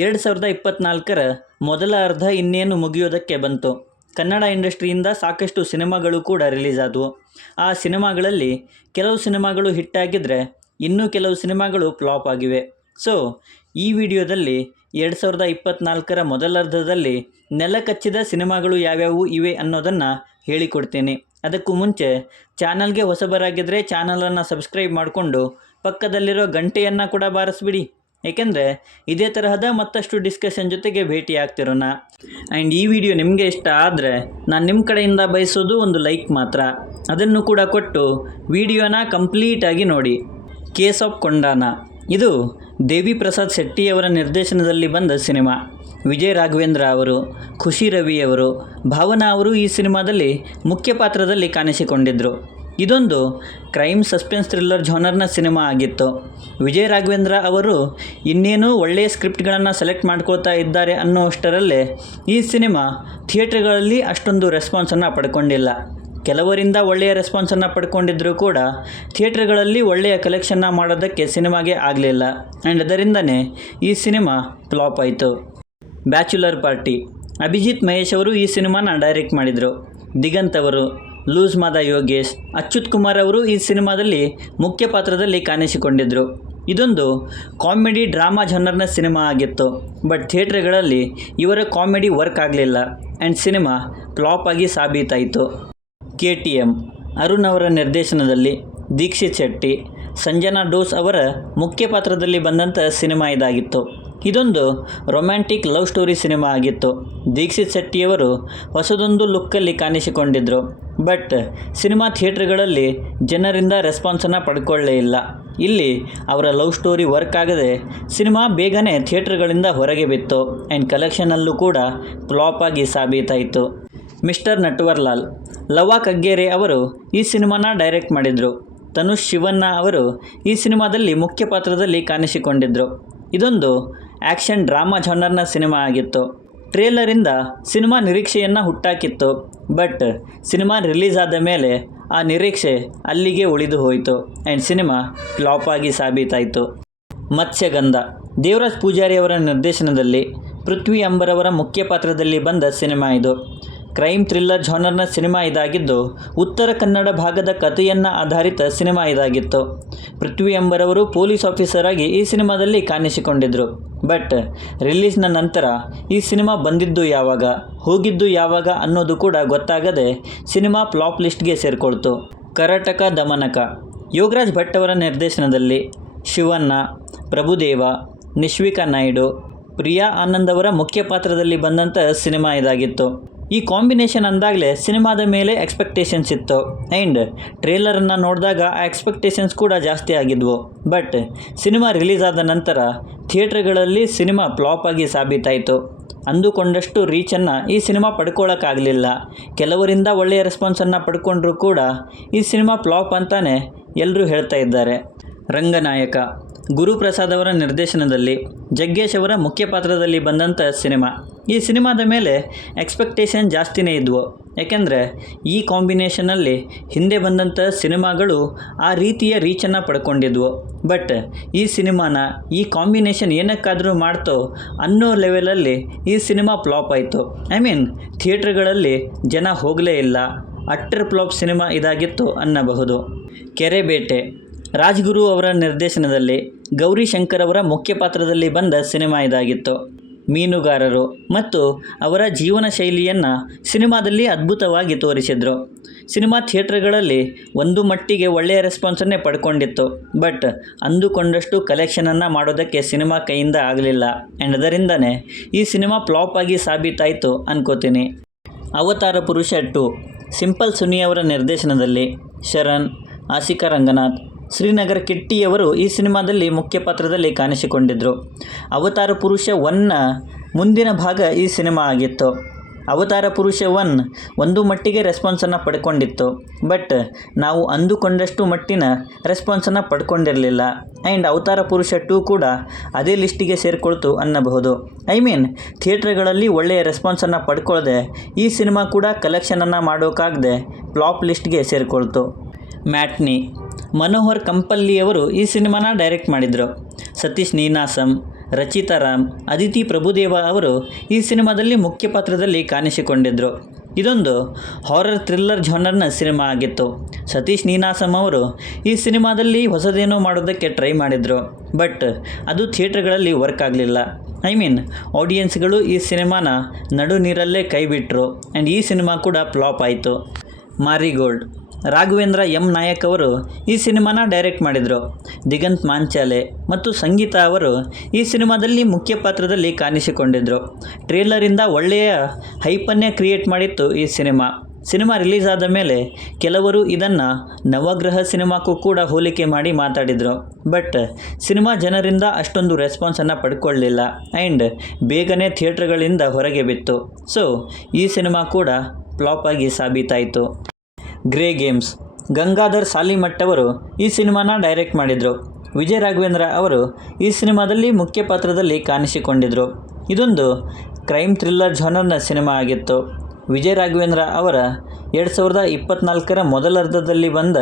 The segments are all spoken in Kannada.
2024ರ ಮೊದಲ ಅರ್ಧ ಇನ್ನೇನು ಮುಗಿಯೋದಕ್ಕೆ ಬಂತು. ಕನ್ನಡ ಇಂಡಸ್ಟ್ರಿಯಿಂದ ಸಾಕಷ್ಟು ಸಿನಿಮಾಗಳು ಕೂಡ ರಿಲೀಸ್ ಆದವು. ಆ ಸಿನಿಮಾಗಳಲ್ಲಿ ಕೆಲವು ಸಿನಿಮಾಗಳು ಹಿಟ್ಟಾಗಿದ್ದರೆ ಇನ್ನೂ ಕೆಲವು ಸಿನಿಮಾಗಳು ಫ್ಲಾಪ್ ಆಗಿವೆ. ಸೊ ಈ ವಿಡಿಯೋದಲ್ಲಿ 2024ರ ಮೊದಲರ್ಧದಲ್ಲಿ ನೆಲ ಕಚ್ಚಿದ ಸಿನಿಮಾಗಳು ಯಾವ್ಯಾವು ಇವೆ ಅನ್ನೋದನ್ನು ಹೇಳಿಕೊಡ್ತೀನಿ. ಅದಕ್ಕೂ ಮುಂಚೆ ಚಾನಲ್ಗೆ ಹೊಸಬರಾಗಿದ್ದರೆ ಚಾನಲನ್ನು ಸಬ್ಸ್ಕ್ರೈಬ್ ಮಾಡಿಕೊಂಡು ಪಕ್ಕದಲ್ಲಿರೋ ಗಂಟೆಯನ್ನು ಕೂಡ ಬಾರಿಸ್ಬಿಡಿ. ಏಕೆಂದರೆ ಇದೇ ತರಹದ ಮತ್ತಷ್ಟು ಡಿಸ್ಕಷನ್ ಜೊತೆಗೆ ಭೇಟಿ ಆಗ್ತಿರೋಣ. ಆ್ಯಂಡ್ ಈ ವಿಡಿಯೋ ನಿಮಗೆ ಇಷ್ಟ ಆದರೆ ನಾನು ನಿಮ್ಮ ಕಡೆಯಿಂದ ಬಯಸೋದು ಒಂದು ಲೈಕ್ ಮಾತ್ರ. ಅದನ್ನು ಕೂಡ ಕೊಟ್ಟು ವಿಡಿಯೋನ ಕಂಪ್ಲೀಟಾಗಿ ನೋಡಿ. ಕೇಸ್ ಆಫ್ ಕೊಂಡಾನ ಇದು ದೇವಿ ಪ್ರಸಾದ್ ಶೆಟ್ಟಿಯವರ ನಿರ್ದೇಶನದಲ್ಲಿ ಬಂದ ಸಿನಿಮಾ. ವಿಜಯ್ ರಾಘವೇಂದ್ರ ಅವರು, ಖುಷಿ ರವಿಯವರು, ಭಾವನಾ ಅವರು ಈ ಸಿನಿಮಾದಲ್ಲಿ ಮುಖ್ಯ ಪಾತ್ರದಲ್ಲಿ ಕಾಣಿಸಿಕೊಂಡಿದ್ದರು. ಇದೊಂದು ಕ್ರೈಮ್ ಸಸ್ಪೆನ್ಸ್ ಥ್ರಿಲ್ಲರ್ ಜಾನರ್ನ ಸಿನಿಮಾ ಆಗಿತ್ತು. ವಿಜಯ್ ರಾಘವೇಂದ್ರ ಅವರು ಇನ್ನೇನು ಒಳ್ಳೆಯ ಸ್ಕ್ರಿಪ್ಟ್ಗಳನ್ನು ಸೆಲೆಕ್ಟ್ ಮಾಡ್ಕೋತಾ ಇದ್ದಾರೆ ಅನ್ನೋಷ್ಟರಲ್ಲೇ ಈ ಸಿನಿಮಾ ಥಿಯೇಟ್ರ್ಗಳಲ್ಲಿ ಅಷ್ಟೊಂದು ರೆಸ್ಪಾನ್ಸನ್ನು ಪಡ್ಕೊಂಡಿಲ್ಲ. ಕೆಲವರಿಂದ ಒಳ್ಳೆಯ ರೆಸ್ಪಾನ್ಸನ್ನು ಪಡ್ಕೊಂಡಿದ್ದರೂ ಕೂಡ ಥಿಯೇಟ್ರ್ಗಳಲ್ಲಿ ಒಳ್ಳೆಯ ಕಲೆಕ್ಷನ್ನ ಮಾಡೋದಕ್ಕೆ ಸಿನಿಮಾಗೆ ಆಗಲಿಲ್ಲ. ಆ್ಯಂಡ್ ಅದರಿಂದನೇ ಈ ಸಿನಿಮಾ ಫ್ಲಾಪ್ ಆಯಿತು. ಬ್ಯಾಚುಲರ್ ಪಾರ್ಟಿ ಅಭಿಜಿತ್ ಮಹೇಶ್ ಅವರು ಈ ಸಿನಿಮಾನ ಡೈರೆಕ್ಟ್ ಮಾಡಿದರು. ದಿಗಂತ್ ಅವರು, ಲೂಸ್ ಮಾದ ಯೋಗೇಶ್, ಅಚ್ಯುತ್ ಕುಮಾರ್ ಅವರು ಈ ಸಿನಿಮಾದಲ್ಲಿ ಮುಖ್ಯ ಪಾತ್ರದಲ್ಲಿ ಕಾಣಿಸಿಕೊಂಡಿದ್ದರು. ಇದೊಂದು ಕಾಮಿಡಿ ಡ್ರಾಮಾ ಜಾನರ್ನ ಸಿನಿಮಾ ಆಗಿತ್ತು. ಬಟ್ ಥಿಯೇಟ್ರ್ಗಳಲ್ಲಿ ಇವರ ಕಾಮಿಡಿ ವರ್ಕ್ ಆಗಲಿಲ್ಲ ಆ್ಯಂಡ್ ಸಿನಿಮಾ ಫ್ಲಾಪ್ ಆಗಿ ಸಾಬೀತಾಯಿತು. KTM ಅರುಣ್ ಅವರ ನಿರ್ದೇಶನದಲ್ಲಿ ದೀಕ್ಷಿತ್ ಶೆಟ್ಟಿ, ಸಂಜನಾ ಡೋಸ್ ಅವರ ಮುಖ್ಯ ಪಾತ್ರದಲ್ಲಿ ಬಂದಂಥ ಸಿನಿಮಾ ಇದಾಗಿತ್ತು. ಇದೊಂದು ರೊಮ್ಯಾಂಟಿಕ್ ಲವ್ ಸ್ಟೋರಿ ಸಿನಿಮಾ ಆಗಿತ್ತು. ದೀಕ್ಷಿತ್ ಶೆಟ್ಟಿಯವರು ಹೊಸದೊಂದು ಲುಕ್ಕಲ್ಲಿ ಕಾಣಿಸಿಕೊಂಡಿದ್ದರು. ಬಟ್ ಸಿನಿಮಾ ಥಿಯೇಟ್ರ್ಗಳಲ್ಲಿ ಜನರಿಂದ ರೆಸ್ಪಾನ್ಸನ್ನು ಪಡ್ಕೊಳ್ಳೇ ಇಲ್ಲ. ಇಲ್ಲಿ ಅವರ ಲವ್ ಸ್ಟೋರಿ ವರ್ಕ್ ಆಗದೆ ಸಿನಿಮಾ ಬೇಗನೆ ಥಿಯೇಟ್ರ್ಗಳಿಂದ ಹೊರಗೆ ಬಿತ್ತು ಆ್ಯಂಡ್ ಕಲೆಕ್ಷನಲ್ಲೂ ಕೂಡ ಫ್ಲಾಪ್ ಆಗಿ ಸಾಬೀತಾಯಿತು. ಮಿಸ್ಟರ್ ನಟ್ವರ್ಲಾಲ್ ಲವ ಕಗ್ಗೆರೆ ಅವರು ಈ ಸಿನಿಮಾನ ಡೈರೆಕ್ಟ್ ಮಾಡಿದರು. ತನುಷ್ ಶಿವಣ್ಣ ಅವರು ಈ ಸಿನಿಮಾದಲ್ಲಿ ಮುಖ್ಯ ಪಾತ್ರದಲ್ಲಿ ಕಾಣಿಸಿಕೊಂಡಿದ್ದರು. ಇದೊಂದು ಆ್ಯಕ್ಷನ್ ಡ್ರಾಮಾ ಜಾನರ್ನ ಸಿನಿಮಾ ಆಗಿತ್ತು. ಟ್ರೇಲರಿಂದ ಸಿನಿಮಾ ನಿರೀಕ್ಷೆಯನ್ನು ಹುಟ್ಟಾಕಿತ್ತು. ಬಟ್ ಸಿನಿಮಾ ರಿಲೀಸ್ ಆದ ಮೇಲೆ ಆ ನಿರೀಕ್ಷೆ ಅಲ್ಲಿಗೆ ಉಳಿದು ಹೋಯಿತು ಆ್ಯಂಡ್ ಸಿನಿಮಾ ಫ್ಲಾಪ್ ಆಗಿ ಸಾಬೀತಾಯಿತು. ಮತ್ಸ್ಯಗಂಧ ದೇವರಾಜ್ ಪೂಜಾರಿ ಅವರ ನಿರ್ದೇಶನದಲ್ಲಿ ಪೃಥ್ವಿ ಅಂಬರ್ ಅವರ ಮುಖ್ಯ ಪಾತ್ರದಲ್ಲಿ ಬಂದ ಸಿನಿಮಾ ಇದು. ಕ್ರೈಮ್ ಥ್ರಿಲ್ಲರ್ ಜಾನರ್ನ ಸಿನಿಮಾ ಇದಾಗಿದ್ದು ಉತ್ತರ ಕನ್ನಡ ಭಾಗದ ಕಥೆಯನ್ನು ಆಧಾರಿತ ಸಿನಿಮಾ ಇದಾಗಿತ್ತು. ಪೃಥ್ವಿ ಅಂಬರ್ ಅವರು ಪೊಲೀಸ್ ಆಫೀಸರ್ ಆಗಿ ಈ ಸಿನಿಮಾದಲ್ಲಿ ಕಾಣಿಸಿಕೊಂಡಿದ್ದರು. ಬಟ್ ರಿಲೀಸ್ನ ನಂತರ ಈ ಸಿನಿಮಾ ಬಂದಿದ್ದು ಯಾವಾಗ, ಹೋಗಿದ್ದು ಯಾವಾಗ ಅನ್ನೋದು ಕೂಡ ಗೊತ್ತಾಗದೆ ಸಿನಿಮಾ ಫ್ಲಾಪ್ ಲಿಸ್ಟ್ಗೆ ಸೇರಿಕೊಳ್ತು. ಕರಟಕ ದಮನಕ ಯೋಗರಾಜ್ ಭಟ್ ಅವರ ನಿರ್ದೇಶನದಲ್ಲಿ ಶಿವಣ್ಣ, ಪ್ರಭುದೇವ, ನಿಶ್ವಿಕಾ ನಾಯ್ಡು, ಪ್ರಿಯಾ ಆನಂದ್ ಅವರ ಮುಖ್ಯ ಪಾತ್ರದಲ್ಲಿ ಬಂದಂಥ ಸಿನಿಮಾ ಇದಾಗಿತ್ತು. ಈ ಕಾಂಬಿನೇಷನ್ ಅಂದಾಗಲೇ ಸಿನಿಮಾದ ಮೇಲೆ ಎಕ್ಸ್ಪೆಕ್ಟೇಷನ್ಸ್ ಇತ್ತು ಆ್ಯಂಡ್ ಟ್ರೇಲರನ್ನು ನೋಡಿದಾಗ ಆ ಎಕ್ಸ್ಪೆಕ್ಟೇಷನ್ಸ್ ಕೂಡ ಜಾಸ್ತಿ ಆಗಿದ್ವು. ಬಟ್ ಸಿನಿಮಾ ರಿಲೀಸ್ ಆದ ನಂತರ ಥಿಯೇಟ್ರ್ಗಳಲ್ಲಿ ಸಿನಿಮಾ ಫ್ಲಾಪ್ ಆಗಿ ಸಾಬೀತಾಯಿತು. ಅಂದುಕೊಂಡಷ್ಟು ರೀಚನ್ನು ಈ ಸಿನಿಮಾ ಪಡ್ಕೊಳ್ಳೋಕ್ಕಾಗಲಿಲ್ಲ. ಕೆಲವರಿಂದ ಒಳ್ಳೆಯ ರೆಸ್ಪಾನ್ಸನ್ನು ಪಡ್ಕೊಂಡ್ರೂ ಕೂಡ ಈ ಸಿನಿಮಾ ಫ್ಲಾಪ್ ಅಂತಾನೆ ಎಲ್ಲರೂ ಹೇಳ್ತಾ ಇದ್ದಾರೆ. ರಂಗನಾಯಕ ಗುರುಪ್ರಸಾದ್ ಅವರ ನಿರ್ದೇಶನದಲ್ಲಿ ಜಗ್ಗೇಶ್ ಅವರ ಮುಖ್ಯ ಪಾತ್ರದಲ್ಲಿ ಬಂದಂಥ ಸಿನಿಮಾ. ಈ ಸಿನಿಮಾದ ಮೇಲೆ ಎಕ್ಸ್ಪೆಕ್ಟೇಷನ್ ಜಾಸ್ತಿನೇ ಇದ್ವು. ಯಾಕೆಂದರೆ ಈ ಕಾಂಬಿನೇಷನಲ್ಲಿ ಹಿಂದೆ ಬಂದಂಥ ಸಿನಿಮಾಗಳು ಆ ರೀತಿಯ ರೀಚನ್ನು ಪಡ್ಕೊಂಡಿದ್ವು. ಬಟ್ ಈ ಸಿನಿಮಾನ ಈ ಕಾಂಬಿನೇಷನ್ ಏನಕ್ಕಾದರೂ ಮಾಡ್ತೋ ಅನ್ನೋ ಲೆವೆಲಲ್ಲಿ ಈ ಸಿನಿಮಾ ಫ್ಲಾಪ್ ಆಯಿತು. ಥಿಯೇಟ್ರ್ಗಳಲ್ಲಿ ಜನ ಹೋಗಲೇ ಇಲ್ಲ. ಅಟ್ಟರ್ ಫ್ಲಾಪ್ ಸಿನಿಮಾ ಇದಾಗಿತ್ತು ಅನ್ನಬಹುದು. ಕೆರೆಬೇಟೆ ರಾಜ್ಗುರು ಅವರ ನಿರ್ದೇಶನದಲ್ಲಿ ಗೌರಿ ಶಂಕರ್ ಅವರ ಮುಖ್ಯ ಪಾತ್ರದಲ್ಲಿ ಬಂದ ಸಿನಿಮಾ ಇದಾಗಿತ್ತು. ಮೀನುಗಾರರು ಮತ್ತು ಅವರ ಜೀವನ ಶೈಲಿಯನ್ನು ಸಿನಿಮಾದಲ್ಲಿ ಅದ್ಭುತವಾಗಿ ತೋರಿಸಿದರು. ಸಿನಿಮಾ ಥಿಯೇಟ್ರ್ಗಳಲ್ಲಿ ಒಂದು ಮಟ್ಟಿಗೆ ಒಳ್ಳೆಯ ರೆಸ್ಪಾನ್ಸನ್ನೇ ಪಡ್ಕೊಂಡಿತ್ತು. ಬಟ್ ಅಂದುಕೊಂಡಷ್ಟು ಕಲೆಕ್ಷನನ್ನು ಮಾಡೋದಕ್ಕೆ ಸಿನಿಮಾ ಕೈಯಿಂದ ಆಗಲಿಲ್ಲ ಆ್ಯಂಡ್ ಅದರಿಂದನೇ ಈ ಸಿನಿಮಾ ಫ್ಲಾಪ್ ಆಗಿ ಸಾಬೀತಾಯಿತು ಅನ್ಕೋತೀನಿ. ಅವತಾರ ಪುರುಷ 2 ಸಿಂಪಲ್ ಸುನಿ ಅವರ ನಿರ್ದೇಶನದಲ್ಲಿ ಶರಣ್, ಆಸಿಕಾ ರಂಗನಾಥ್, ಶ್ರೀನಗರ್ ಕಿಟ್ಟಿಯವರು ಈ ಸಿನಿಮಾದಲ್ಲಿ ಮುಖ್ಯ ಪಾತ್ರದಲ್ಲಿ ಕಾಣಿಸಿಕೊಂಡಿದ್ದರು. ಅವತಾರ ಪುರುಷ 1ನ ಮುಂದಿನ ಭಾಗ ಈ ಸಿನಿಮಾ ಆಗಿತ್ತು. ಅವತಾರ ಪುರುಷ 1 ಒಂದು ಮಟ್ಟಿಗೆ ರೆಸ್ಪಾನ್ಸನ್ನು ಪಡ್ಕೊಂಡಿತ್ತು. ಬಟ್ ನಾವು ಅಂದುಕೊಂಡಷ್ಟು ಮಟ್ಟಿನ ರೆಸ್ಪಾನ್ಸನ್ನು ಪಡ್ಕೊಂಡಿರಲಿಲ್ಲ ಆ್ಯಂಡ್ ಅವತಾರ ಪುರುಷ 2 ಕೂಡ ಅದೇ ಲಿಸ್ಟಿಗೆ ಸೇರಿಕೊಳ್ತು ಅನ್ನಬಹುದು. ಥಿಯೇಟ್ರ್ಗಳಲ್ಲಿ ಒಳ್ಳೆಯ ರೆಸ್ಪಾನ್ಸನ್ನು ಪಡ್ಕೊಳ್ಳದೆ ಈ ಸಿನಿಮಾ ಕೂಡ ಕಲೆಕ್ಷನನ್ನು ಮಾಡೋಕ್ಕಾಗದೆ ಫ್ಲಾಪ್ ಲಿಸ್ಟ್ಗೆ ಸೇರಿಕೊಳ್ತು. ಮ್ಯಾಟ್ನಿ ಮನೋಹರ್ ಕಂಪಲ್ಲಿಯವರು ಈ ಸಿನಿಮಾನ ಡೈರೆಕ್ಟ್ ಮಾಡಿದರು. ಸತೀಶ್ ನೀನಾಸಂ, ರಚಿತಾ ರಾಮ್, ಅದಿತಿ ಪ್ರಭುದೇವ ಅವರು ಈ ಸಿನಿಮಾದಲ್ಲಿ ಮುಖ್ಯ ಪಾತ್ರದಲ್ಲಿ ಕಾಣಿಸಿಕೊಂಡಿದ್ದರು. ಇದೊಂದು ಹಾರರ್ ಥ್ರಿಲ್ಲರ್ ಜಾನರ್ನ ಸಿನಿಮಾ ಆಗಿತ್ತು. ಸತೀಶ್ ನೀನಾಸಂ ಅವರು ಈ ಸಿನಿಮಾದಲ್ಲಿ ಹೊಸದೇನೋ ಮಾಡೋದಕ್ಕೆ ಟ್ರೈ ಮಾಡಿದರು, ಬಟ್ ಅದು ಥಿಯೇಟರ್ಗಳಲ್ಲಿ ವರ್ಕ್ ಆಗಲಿಲ್ಲ. ಆಡಿಯನ್ಸ್ಗಳು ಈ ಸಿನಿಮಾನ ನಡು ನೀರಲ್ಲೇ ಕೈಬಿಟ್ರು ಆ್ಯಂಡ್ ಈ ಸಿನಿಮಾ ಕೂಡ ಫ್ಲಾಪ್ ಆಯಿತು. ಮಾರಿಗೋಲ್ಡ್, ರಾಘವೇಂದ್ರ ಎಂ ನಾಯಕ್ ಅವರು ಈ ಸಿನಿಮಾನ ಡೈರೆಕ್ಟ್ ಮಾಡಿದರು. ದಿಗಂತ್ ಮಾಂಚಾಲೆ ಮತ್ತು ಸಂಗೀತ ಅವರು ಈ ಸಿನಿಮಾದಲ್ಲಿ ಮುಖ್ಯ ಪಾತ್ರದಲ್ಲಿ ಕಾಣಿಸಿಕೊಂಡಿದ್ದರು. ಟ್ರೇಲರಿಂದ ಒಳ್ಳೆಯ ಹೈಪನ್ನೇ ಕ್ರಿಯೇಟ್ ಮಾಡಿತ್ತು ಈ ಸಿನಿಮಾ ರಿಲೀಸ್ ಆದ ಮೇಲೆ ಕೆಲವರು ಇದನ್ನು ನವಗ್ರಹ ಸಿನಿಮಾಕ್ಕೂ ಕೂಡ ಹೋಲಿಕೆ ಮಾಡಿ ಮಾತಾಡಿದರು. ಬಟ್ ಸಿನಿಮಾ ಜನರಿಂದ ಅಷ್ಟೊಂದು ರೆಸ್ಪಾನ್ಸನ್ನು ಪಡ್ಕೊಳ್ಳಲಿಲ್ಲ ಆ್ಯಂಡ್ ಬೇಗನೆ ಥಿಯೇಟರ್ಗಳಿಂದ ಹೊರಗೆ ಬಿತ್ತು. ಸೊ ಈ ಸಿನಿಮಾ ಕೂಡ ಫ್ಲಾಪ್ ಆಗಿ ಸಾಬೀತಾಯಿತು. ಗ್ರೇ ಗೇಮ್ಸ್, ಗಂಗಾಧರ್ ಸಾಲಿಮಠ್ ಅವರು ಈ ಸಿನಿಮಾನ ಡೈರೆಕ್ಟ್ ಮಾಡಿದರು. ವಿಜಯ್ ರಾಘವೇಂದ್ರ ಅವರು ಈ ಸಿನಿಮಾದಲ್ಲಿ ಮುಖ್ಯ ಪಾತ್ರದಲ್ಲಿ ಕಾಣಿಸಿಕೊಂಡಿದ್ದರು. ಇದೊಂದು ಕ್ರೈಮ್ ಥ್ರಿಲ್ಲರ್ ಜಾನರ್ನ ಸಿನಿಮಾ ಆಗಿತ್ತು. ವಿಜಯ್ ರಾಘವೇಂದ್ರ ಅವರ 2024ರ ಮೊದಲರ್ಧದಲ್ಲಿ ಬಂದ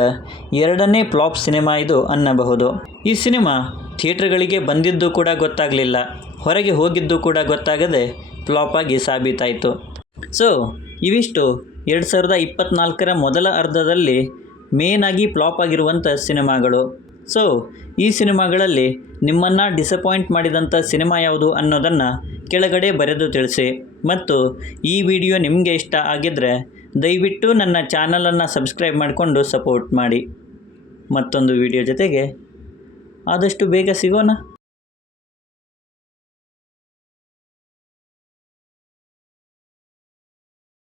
ಎರಡನೇ ಫ್ಲಾಪ್ ಸಿನಿಮಾ ಇದು ಅನ್ನಬಹುದು. ಈ ಸಿನಿಮಾ ಥಿಯೇಟರ್ಗಳಿಗೆ ಬಂದಿದ್ದು ಕೂಡ ಗೊತ್ತಾಗಲಿಲ್ಲ, ಹೊರಗೆ ಹೋಗಿದ್ದು ಕೂಡ ಗೊತ್ತಾಗದೆ ಫ್ಲಾಪ್ ಆಗಿ ಸಾಬೀತಾಯಿತು. ಸೊ ಇವಿಷ್ಟು 2024ರ ಮೊದಲ ಅರ್ಧದಲ್ಲಿ ಮೇನಾಗಿ ಫ್ಲಾಪ್ ಆಗಿರುವಂಥ ಸಿನಿಮಾಗಳು. ಸೊ ಈ ಸಿನಿಮಾಗಳಲ್ಲಿ ನಿಮ್ಮನ್ನು ಡಿಸಪಾಯಿಂಟ್ ಮಾಡಿದಂಥ ಸಿನಿಮಾ ಯಾವುದು ಅನ್ನೋದನ್ನು ಕೆಳಗಡೆ ಬರೆದು ತಿಳಿಸಿ. ಮತ್ತು ಈ ವಿಡಿಯೋ ನಿಮಗೆ ಇಷ್ಟ ಆಗಿದ್ದರೆ ದಯವಿಟ್ಟು ನನ್ನ ಚಾನಲನ್ನು ಸಬ್ಸ್ಕ್ರೈಬ್ ಮಾಡಿಕೊಂಡು ಸಪೋರ್ಟ್ ಮಾಡಿ. ಮತ್ತೊಂದು ವಿಡಿಯೋ ಜೊತೆಗೆ ಆದಷ್ಟು ಬೇಗ ಸಿಗೋಣ.